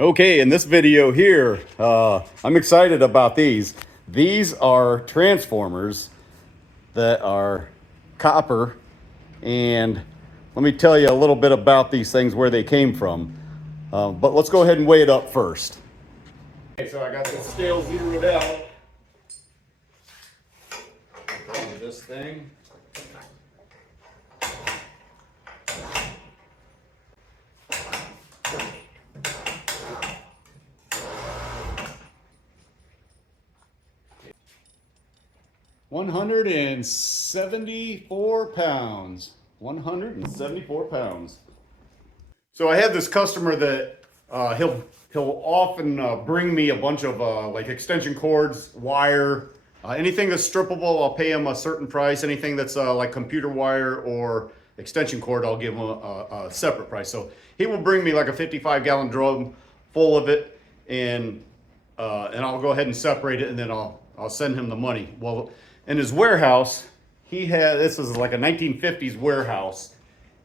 Okay, in this video here, I'm excited about these. These are transformers that are copper, and let me tell you a little bit about these things, where they came from. But let's go ahead and weigh it up first. Okay, so I got this scale zeroed out. This thing. 174 pounds. 174 pounds. So I had this customer that he'll often bring me a bunch of like extension cords, wire, anything that's strippable. I'll pay him a certain price. Anything that's like computer wire or extension cord, I'll give him a separate price. So he will bring me like a 55-gallon drum full of it, and I'll go ahead and separate it, and then I'll send him the money. Well, in his warehouse, he had, this is like a 1950s warehouse,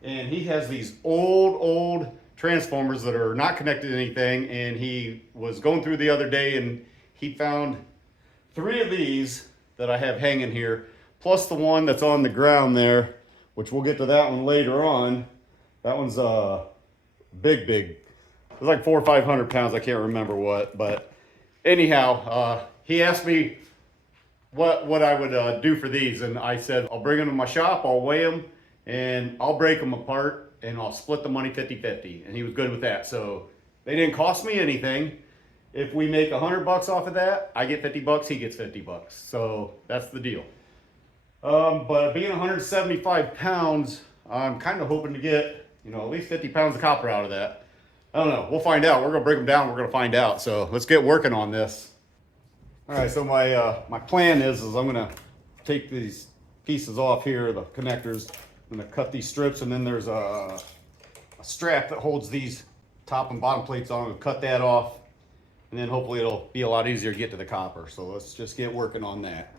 and he has these old transformers that are not connected to anything. And he was going through the other day and he found 3 of these that I have hanging here, plus the one that's on the ground there, which we'll get to that one later on. That one's big. It's like 400 or 500 pounds. I can't remember what, but anyhow, he asked me what I would do for these, and I said I'll bring them to my shop, I'll weigh them, and I'll break them apart, and I'll split the money 50-50. And he was good with that. So they didn't cost me anything. If we make $100 off of that, I get $50, he gets $50. So that's the deal. But being 175 pounds, I'm kind of hoping to get, at least 50 pounds of copper out of that. I don't know. We'll find out. We're going to break them down. We're going to find out. So let's get working on this. All right. So my plan is I'm going to take these pieces off here, the connectors. I'm going to cut these strips, and then there's a strap that holds these top and bottom plates on. I'm going to cut that off, and then hopefully it'll be a lot easier to get to the copper. So let's just get working on that.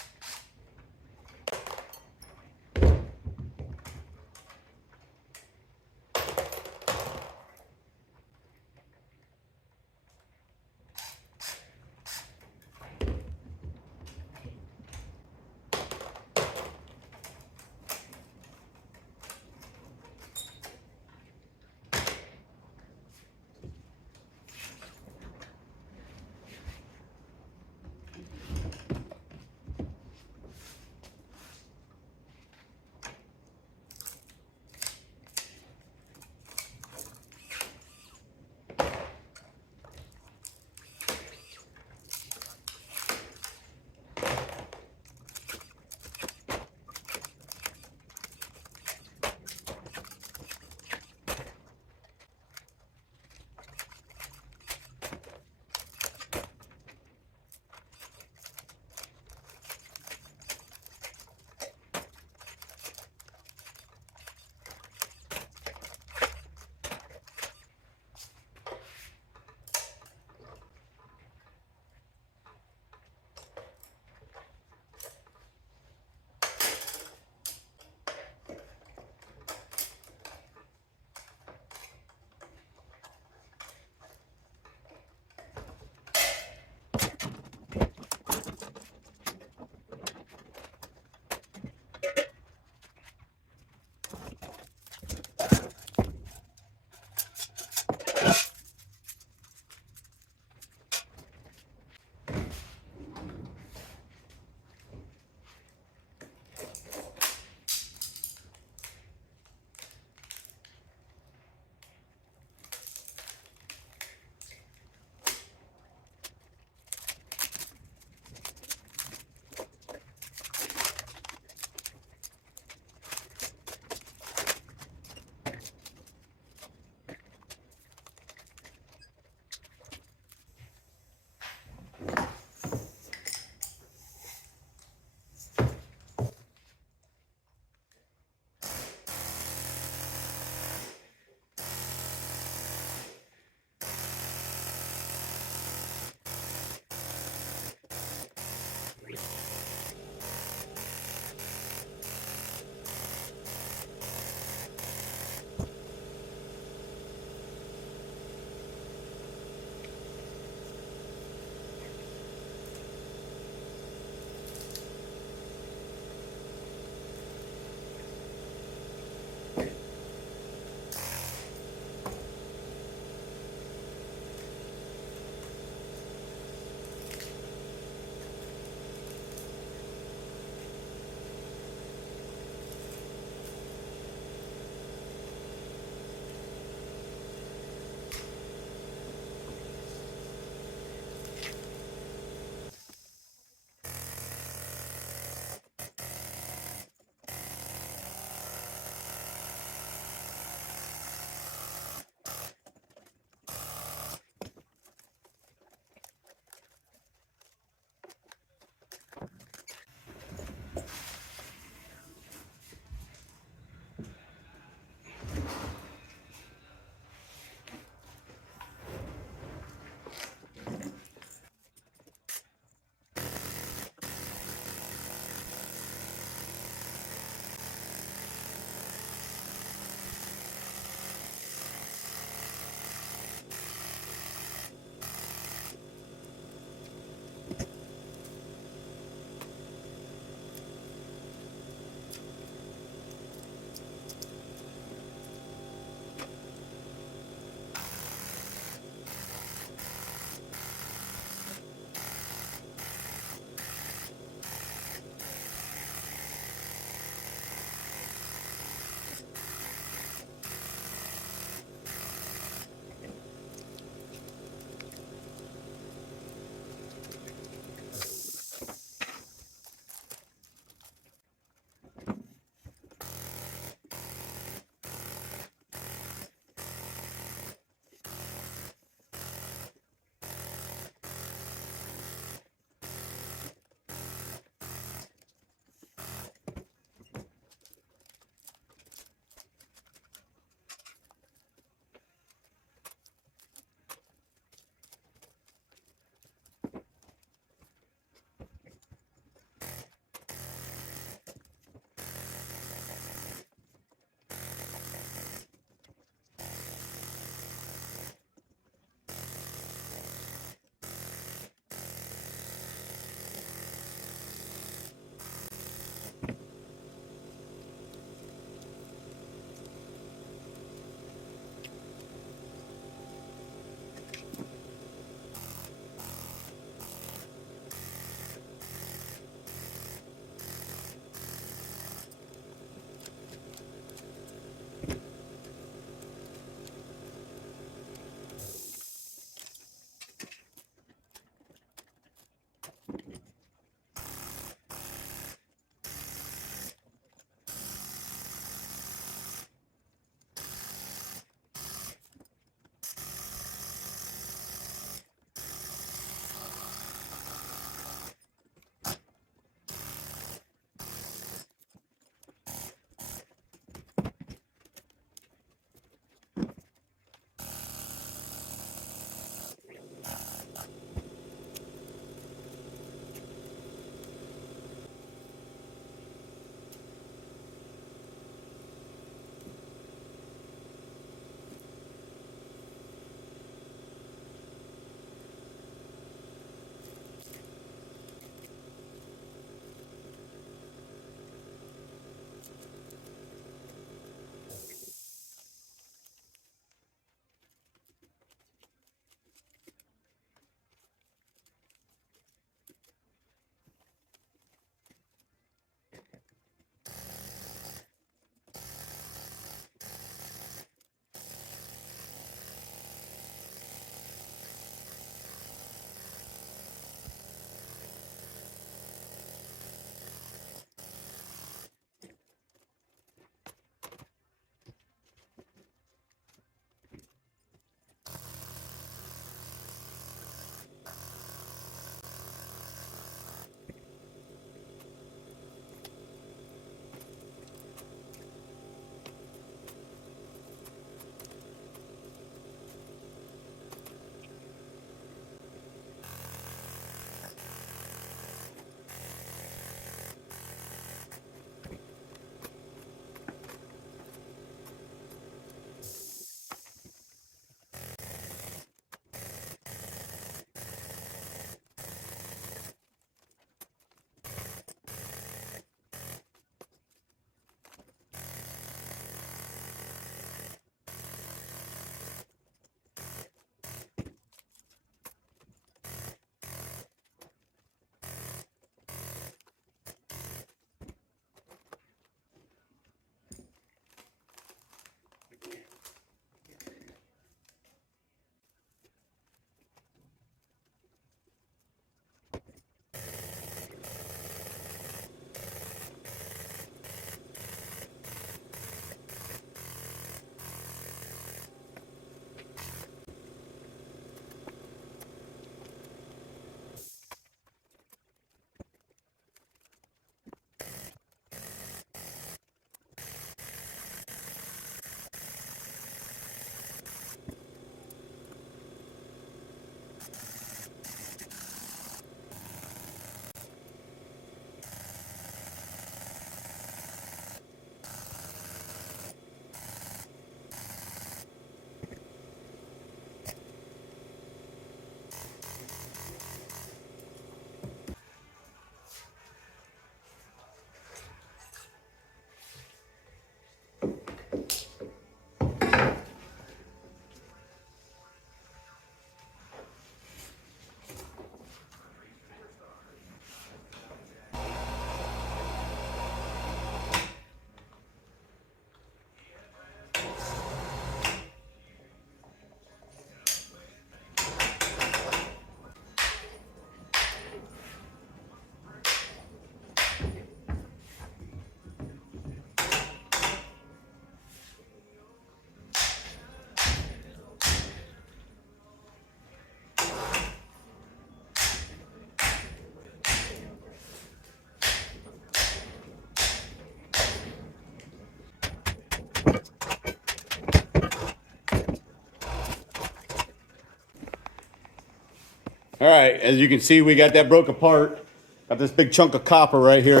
All right, as you can see, we got that broke apart. Got this big chunk of copper right here.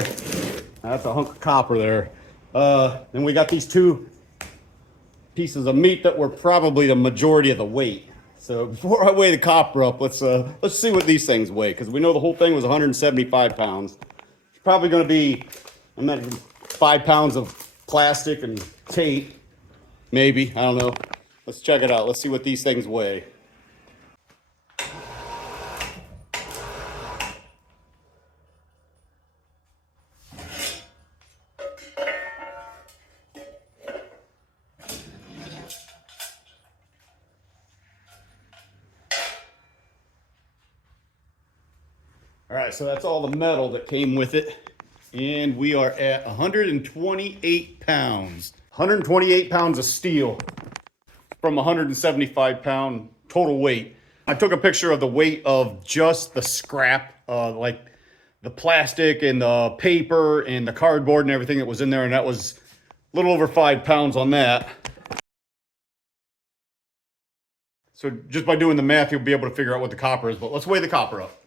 That's a hunk of copper there. Then we got these two pieces of meat that were probably the majority of the weight. So before I weigh the copper up, let's see what these things weigh, because we know the whole thing was 175 pounds. It's probably going to be, I imagine, 5 pounds of plastic and tape, maybe. I don't know. Let's check it out. Let's see what these things weigh. All right, so that's all the metal that came with it. And we are at 128 pounds. 128 pounds of steel from 175 pound total weight. I took a picture of the weight of just the scrap, like the plastic and the paper and the cardboard and everything that was in there, and that was a little over 5 pounds on that. So just by doing the math, you'll be able to figure out what the copper is, but let's weigh the copper up.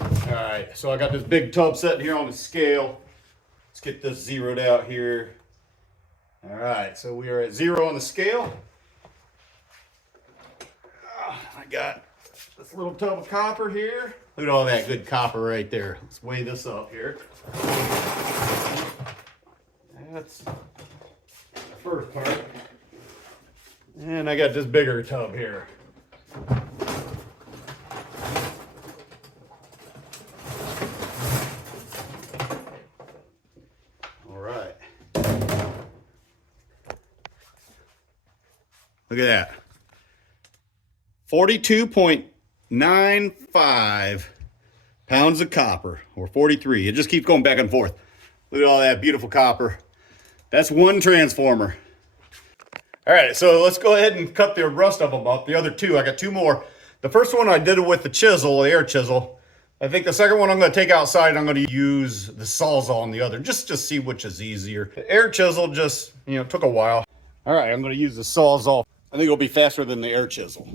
All right, so I got this big tub sitting here on the scale. Let's get this zeroed out here. All right, so we are at 0 on the scale. I got this little tub of copper here. Look at all that good copper right there. Let's weigh this up here. That's the first part. And I got this bigger tub here. Look at that. 42.95 pounds of copper, or 43. It just keeps going back and forth. Look at all that beautiful copper. That's one transformer. All right, so let's go ahead and cut the rest of them up. The other two, I got two more. The first one I did it with the chisel, the air chisel. I think the second one I'm going to take outside. I'm going to use the Sawzall on the other, just to see which is easier. The air chisel just, took a while. All right, I'm going to use the Sawzall. I think it'll be faster than the air chisel.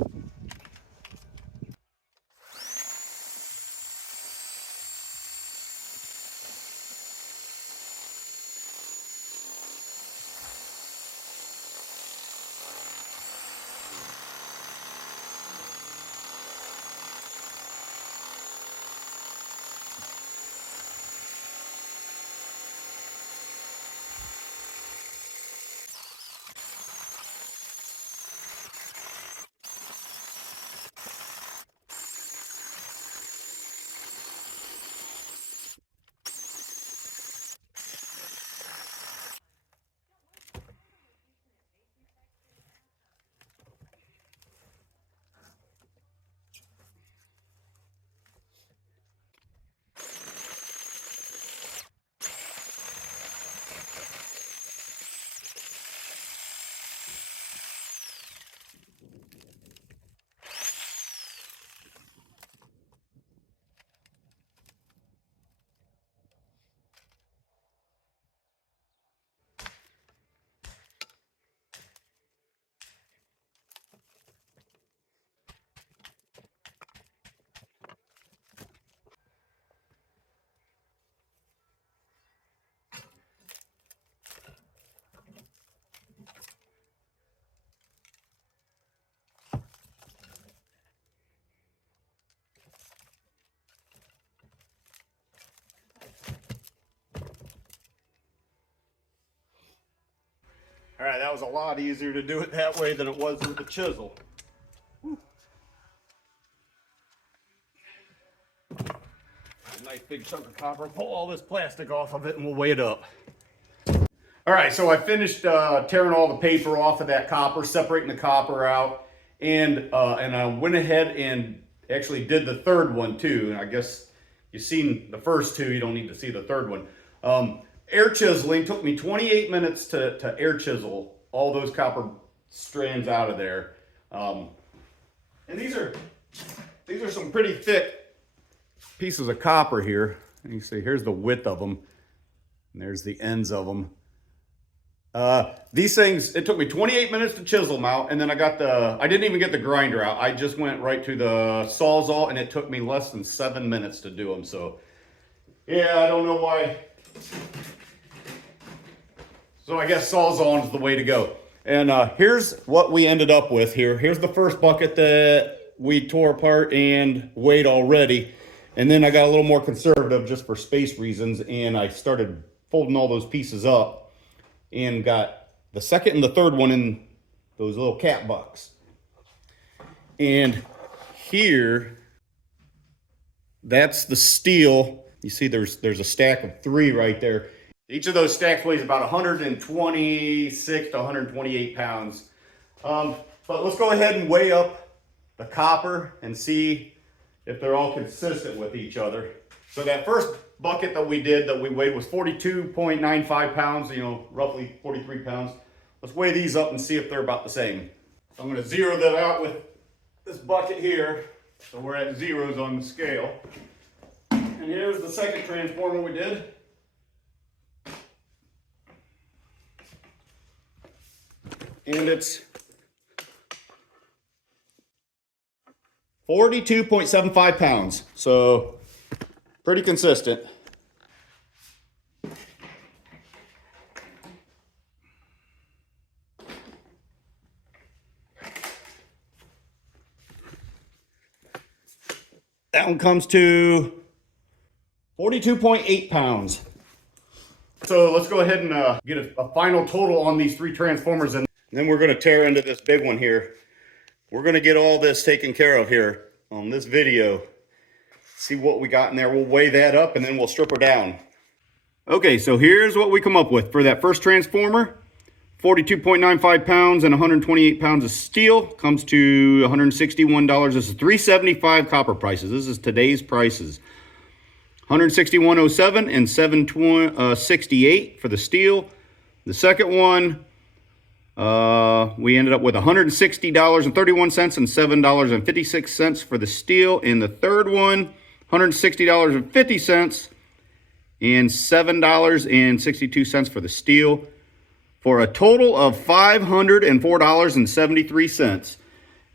All right, that was a lot easier to do it that way than it was with the chisel. Whew. A nice big chunk of copper. Pull all this plastic off of it and we'll weigh it up. All right, so I finished tearing all the paper off of that copper, separating the copper out, and I went ahead and actually did the third one too. And I guess you've seen the first two, you don't need to see the third one. Air chiseling took me 28 minutes to air chisel all those copper strands out of there. And these are some pretty thick pieces of copper here. And you see, here's the width of them, and there's the ends of them. These things, it took me 28 minutes to chisel them out, and then I didn't even get the grinder out. I just went right to the Sawzall, and it took me less than 7 minutes to do them. So, yeah, I don't know why. So I guess Sawzall is the way to go. And here's what we ended up with here. Here's the first bucket that we tore apart and weighed already. And then I got a little more conservative just for space reasons, and I started folding all those pieces up and got the second and the third one in those little cat bucks. And here, that's the steel. You see there's a stack of 3 right there. Each of those stacks weighs about 126 to 128 pounds. But let's go ahead and weigh up the copper and see if they're all consistent with each other. So that first bucket that we weighed was 42.95 pounds, you know, roughly 43 pounds. Let's weigh these up and see if they're about the same. So I'm going to zero that out with this bucket here. So we're at zeros on the scale. And here's the second transformer we did. And it's 42.75 pounds. So pretty consistent. That one comes to 42.8 pounds. So let's go ahead and get a final total on these 3 transformers, and then we're going to tear into this big one here. We're going to get all this taken care of here on this video. See what we got in there. We'll weigh that up and then we'll strip her down. Okay, so here's what we come up with for that first transformer. 42.95 pounds and 128 pounds of steel comes to $161. This is $375 copper prices. This is today's prices. $161.07 and $768 for the steel. The second one, we ended up with $160.31 and $7.56 for the steel. And the third one, $160.50 and $7.62 for the steel, for a total of $504.73.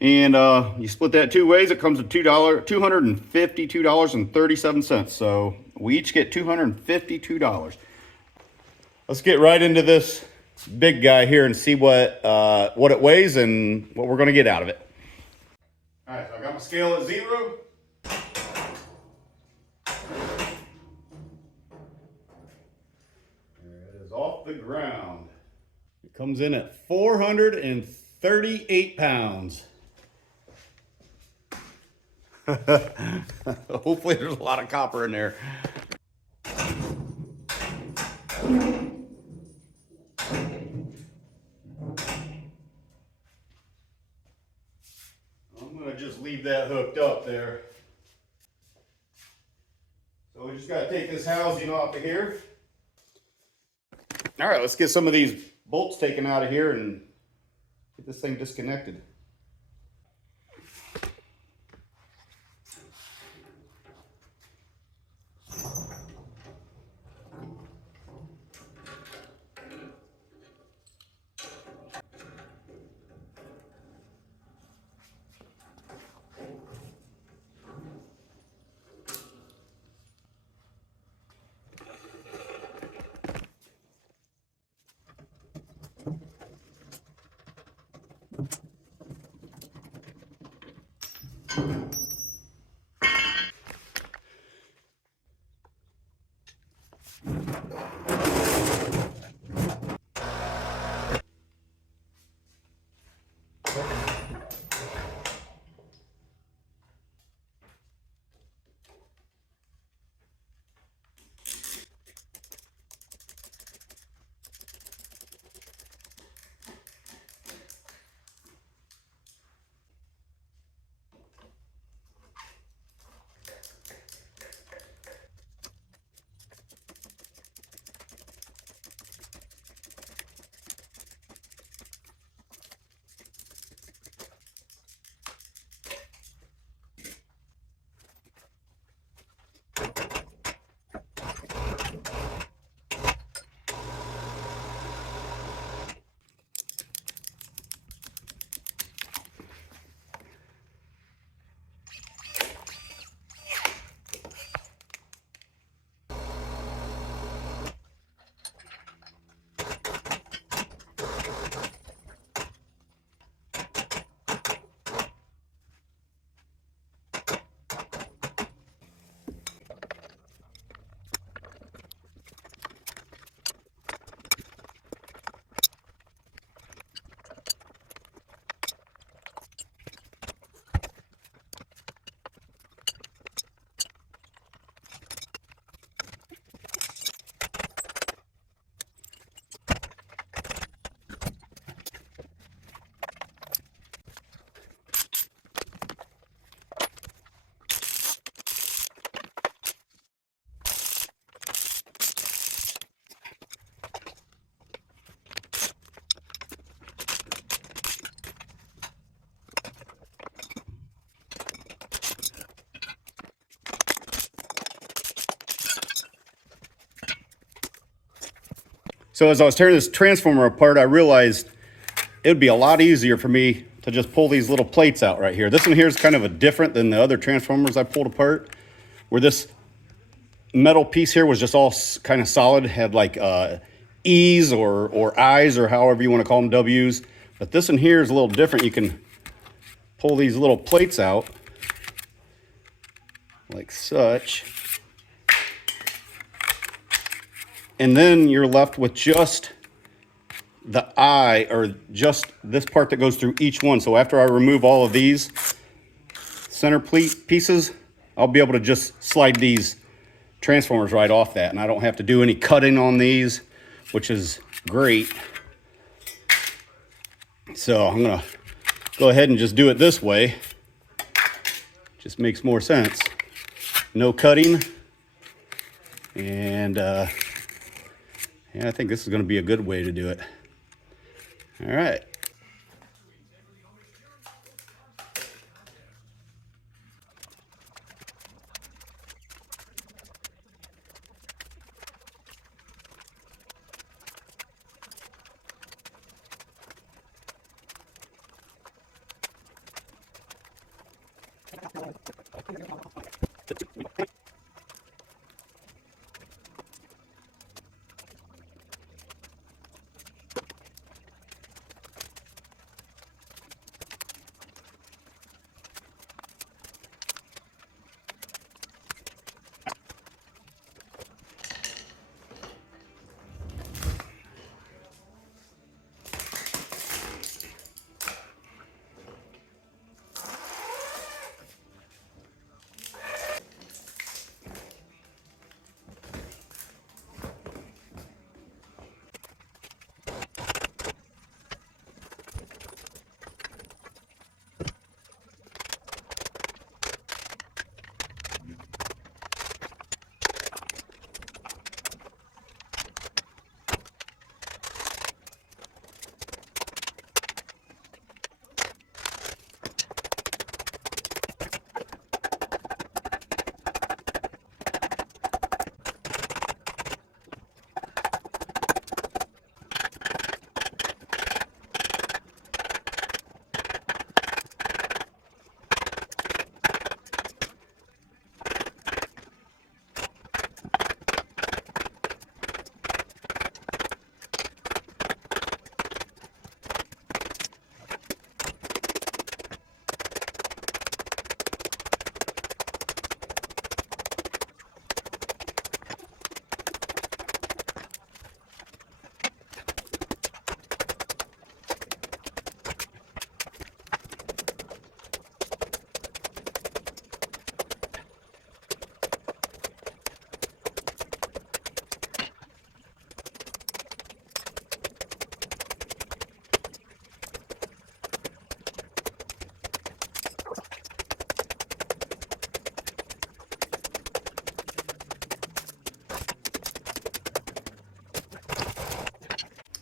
And you split that 2 ways, it comes to $252.37. So we each get $252. Let's get right into this big guy here and see what it weighs and what we're going to get out of it. All right, so I got my scale at 0. There it is off the ground. It comes in at 438 pounds. Hopefully there's a lot of copper in there. I'm going to just leave that hooked up there. So we just got to take this housing off of here. All right, let's get some of these bolts taken out of here and get this thing disconnected. So as I was tearing this transformer apart, I realized it would be a lot easier for me to just pull these little plates out right here. This one here is kind of a different than the other transformers I pulled apart, where this metal piece here was just all kind of solid, had like E's or I's or however you want to call them, W's. But this one here is a little different. You can pull these little plates out like such. And then you're left with just the eye, or just this part that goes through each one. So after I remove all of these center pieces, I'll be able to just slide these transformers right off that, and I don't have to do any cutting on these, which is great. So I'm gonna go ahead and just do it this way. Just makes more sense. No cutting. And yeah, I think this is gonna be a good way to do it. All right.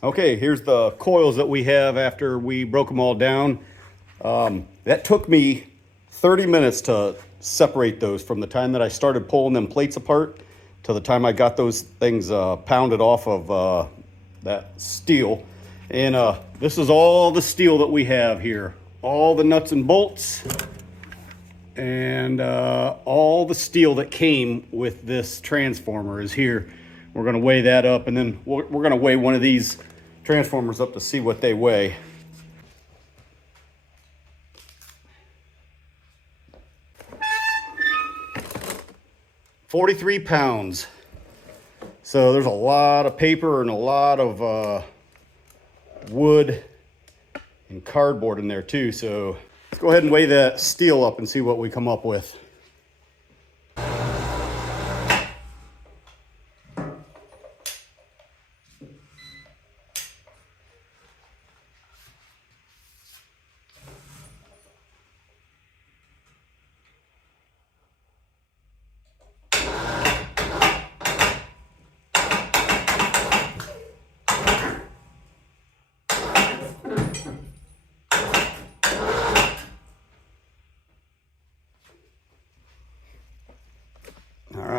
Okay, here's the coils that we have after we broke them all down. That took me 30 minutes to separate those from the time that I started pulling them plates apart to the time I got those things pounded off of that steel. And this is all the steel that we have here. All the nuts and bolts and all the steel that came with this transformer is here. We're gonna weigh that up, and then we're gonna weigh one of these transformers up to see what they weigh. $43 pounds. So there's a lot of paper and a lot of wood and cardboard in there too. So let's go ahead and weigh that steel up and see what we come up with.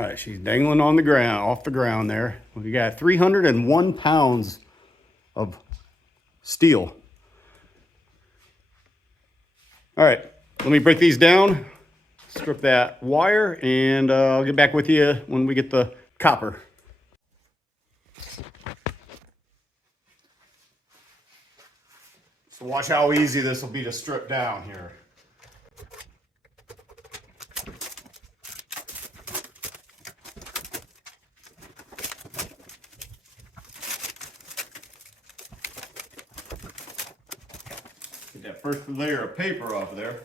right, she's dangling on the ground, off the ground there. We got 301 pounds of steel. All right, let me break these down, strip that wire, and I'll get back with you when we get the copper. So watch how easy this will be to strip down here. Get that first layer of paper off of there.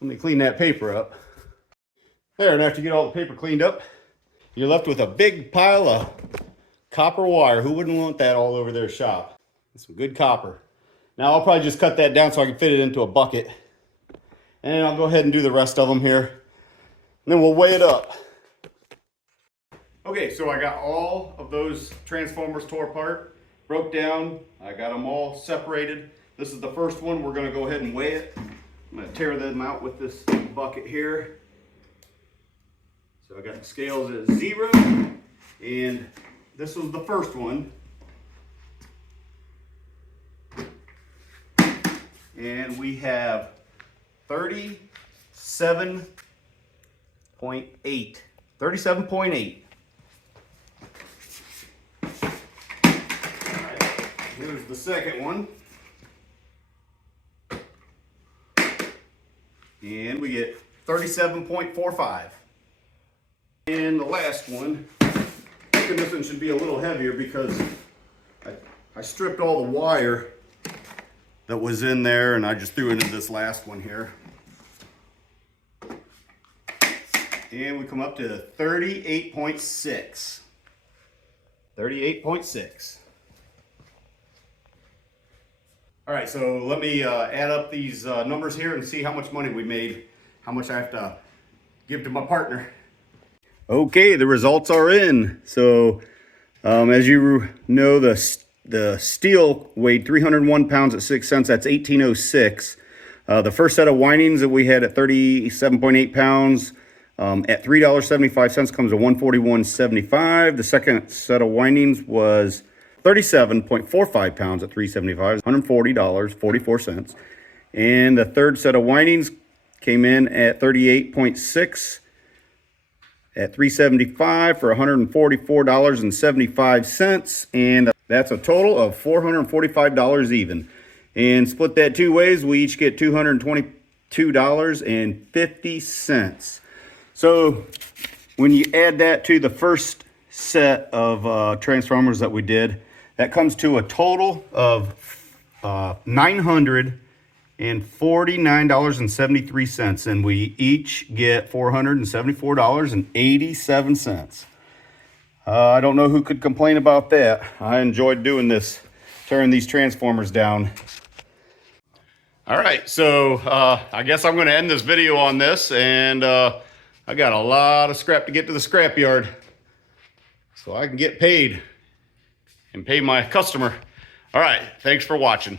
Let me clean that paper up. There, and after you get all the paper cleaned up, you're left with a big pile of copper wire. Who wouldn't want that all over their shop? Some good copper. Now I'll probably just cut that down so I can fit it into a bucket. And I'll go ahead and do the rest of them here. And then we'll weigh it up. Okay, so I got all of those transformers tore apart, broke down. I got them all separated. This is the first one. We're gonna go ahead and weigh it. I'm gonna tear them out with this bucket here. So I got the scales at 0, and this was the first one. And we have 37.8. 37.8. Alright, here's the second one. And we get 37.45. And the last one, I think this one should be a little heavier because I stripped all the wire that was in there and I just threw it into this last one here. And we come up to 38.6. 38.6. All right, so let me add up these numbers here and see how much money we made, how much I have to give to my partner. Okay, the results are in. So as you know, the steel weighed 301 pounds at 6 cents. That's 1806. The first set of windings that we had at 37.8 pounds at $3.75 comes to 141.75. The second set of windings was 37.45 pounds at $3.75, $140.44. And the third set of windings came in at 38.6 at $3.75 for $144.75. And that's a total of $445 even. And split that two ways, we each get $222.50. So when you add that to the first set of transformers that we did, that comes to a total of $949.73, and we each get $474.87. I don't know who could complain about that. I enjoyed doing this, tearing these transformers down. All right, so I guess I'm going to end this video on this, and I got a lot of scrap to get to the scrapyard so I can get paid and pay my customer. All right, thanks for watching.